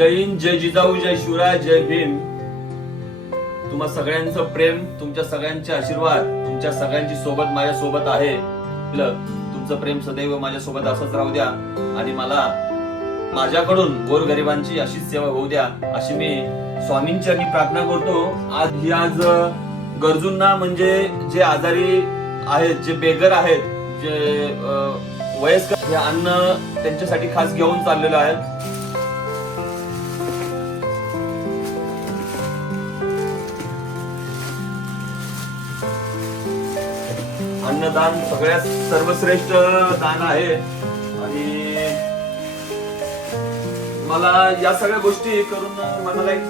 जय हिंद, जय जिजाऊ, जय शिवराय, जय भीम. तुम्हा सगळ्यांचं प्रेम, तुमच्या सगळ्यांचे आशीर्वाद, तुमच्या सगळ्यांची सोबत माझ्या सोबत आहे. तुमचं प्रेम सदैव माझ्या सोबत असंच राहू द्या आणि मला माझ्याकडून गोरगरिबांची अशीच सेवा होऊ द्या, अशी मी स्वामींचरणी प्रार्थना करतो. आज गरजूंना, म्हणजे जे आजारी आहेत, जे बेघर आहेत, जे वयस्कर, हे अन्न त्यांच्यासाठी खास घेऊन चाललेलं आहे. अन्नदान सगळ्यात सर्वश्रेष्ठ दान आहे आणि मला या सगळ्या गोष्टी करून मनाला एक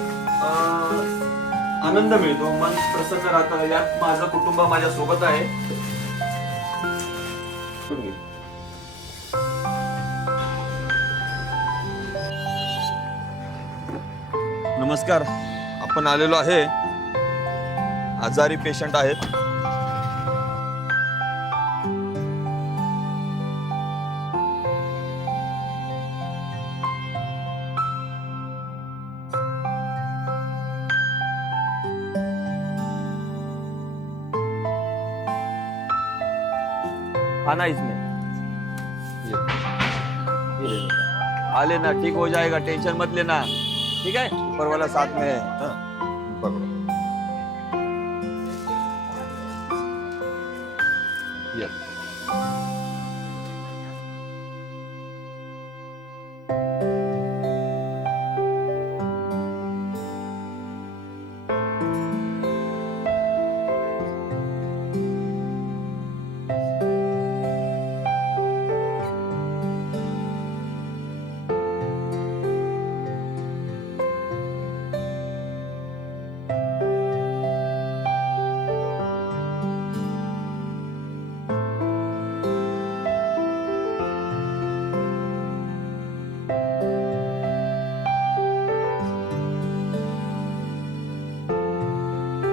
आनंद मिळतो, मन प्रसन्न राहतं. यात माझं कुटुंब माझ्या सोबत आहे. नमस्कार. आपण आलेलो आहे, आजारी पेशंट आहेत. खाना इसमें ये आले ना, ठीक हो जाएगा, टेंशन मत लेना. ठीक है, ऊपर वाला साथ में है. पकड़ो. ये